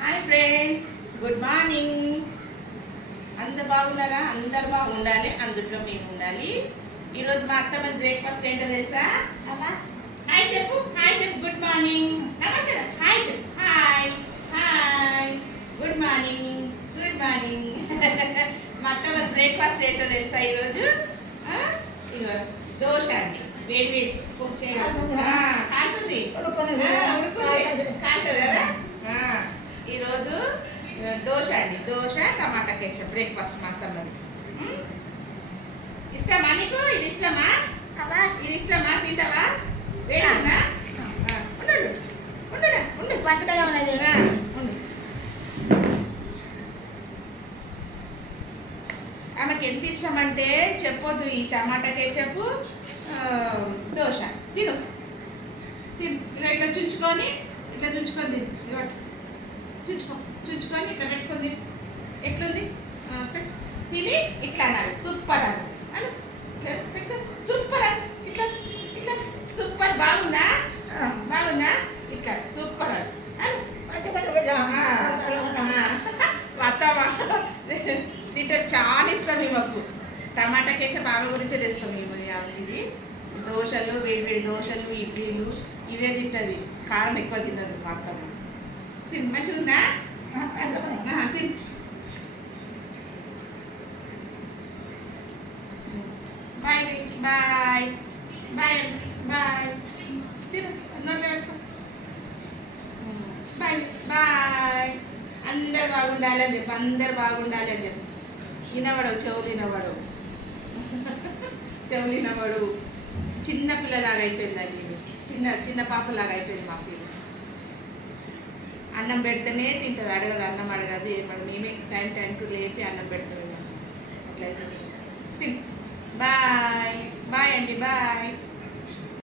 Hi friends, good morning. అందరు బాగున్నారా? అందరు బాగుండాలి, అందులో మేము ఉండాలి. ఈరోజు మా అత్తమ్మ బ్రేక్ఫాస్ట్ ఏంటో తెలుసా? హాయ్ చెప్పు, హాయ్ చెప్పు. గుడ్ మార్నింగ్, నమస్తే. హాయ్ చెప్పు. Hi hi, good morning, good morning. మా అత్తమ్మ బ్రేక్ఫాస్ట్ ఏంటో తెలుసా ఈరోజు? ఇగో దోశ అండి. వేడి వేడి కుక్ చేయాలి. కాలుతుంది కాలుతుంది కదా. ఈరోజు దోశ అండి, దోశ టమాటా కెచప్ బ్రేక్ఫాస్ట్ మా అత్తమ్మది. ఇష్టమా నీకు? ఇది ఇష్టమా? ఇది ఇష్టమా? తింటావా? వేడినా? ఉండు ఉండు ఉండు, వంటగా ఉన్నది. ఆమెకి ఎంత ఇష్టం అంటే చెప్పొద్దు. ఈ టమాటా కెచప్ దోశ తిను తిను. ఇలా ఇట్లా చుంచుకొని తిను. చుంచుకొని ఇట్లా పెట్టుకుంది. ఎట్లుంది? తిని ఇట్లా అనాలి, సూపర్ అని పెట్టుకో. సూపర్ అని ఇట్లా ఇట్లా సూపర్. బాగుందా? బాగుందా? ఇట్లా సూపర్ అని తింటే చాలా ఇష్టం మాకు. టమాటా కెచప్ బాగా గురించే తెస్తాం మేము. ఇది దోశలు, వేడి వేడి దోశలు, ఇడ్లీలు ఇవే తింటుంది. కారం ఎక్కువ తినదు మా అత్తమ్మ. తిని మంచిగా ఉందా? తిని. Bye bye bye bye. తిను, నోట్లో పెట్టుకో. Bye bye. అందరు బాగుండాలి అని చెప్పు, అందరు బాగుండాలి అని చెప్పు. వినబడవు, చెవులు వినబడు. చిన్న పిల్లలాగా అయిపోయిందండి. చిన్న పాపలాగా అయిపోయింది మా పిల్ల. అన్నం పెడితేనే తింటుంది, అడగదు. అన్నం అడగదు, ఏమడు. మేమే టైంకు లేపి అన్నం పెడుతుంది. అట్లయితే తిని.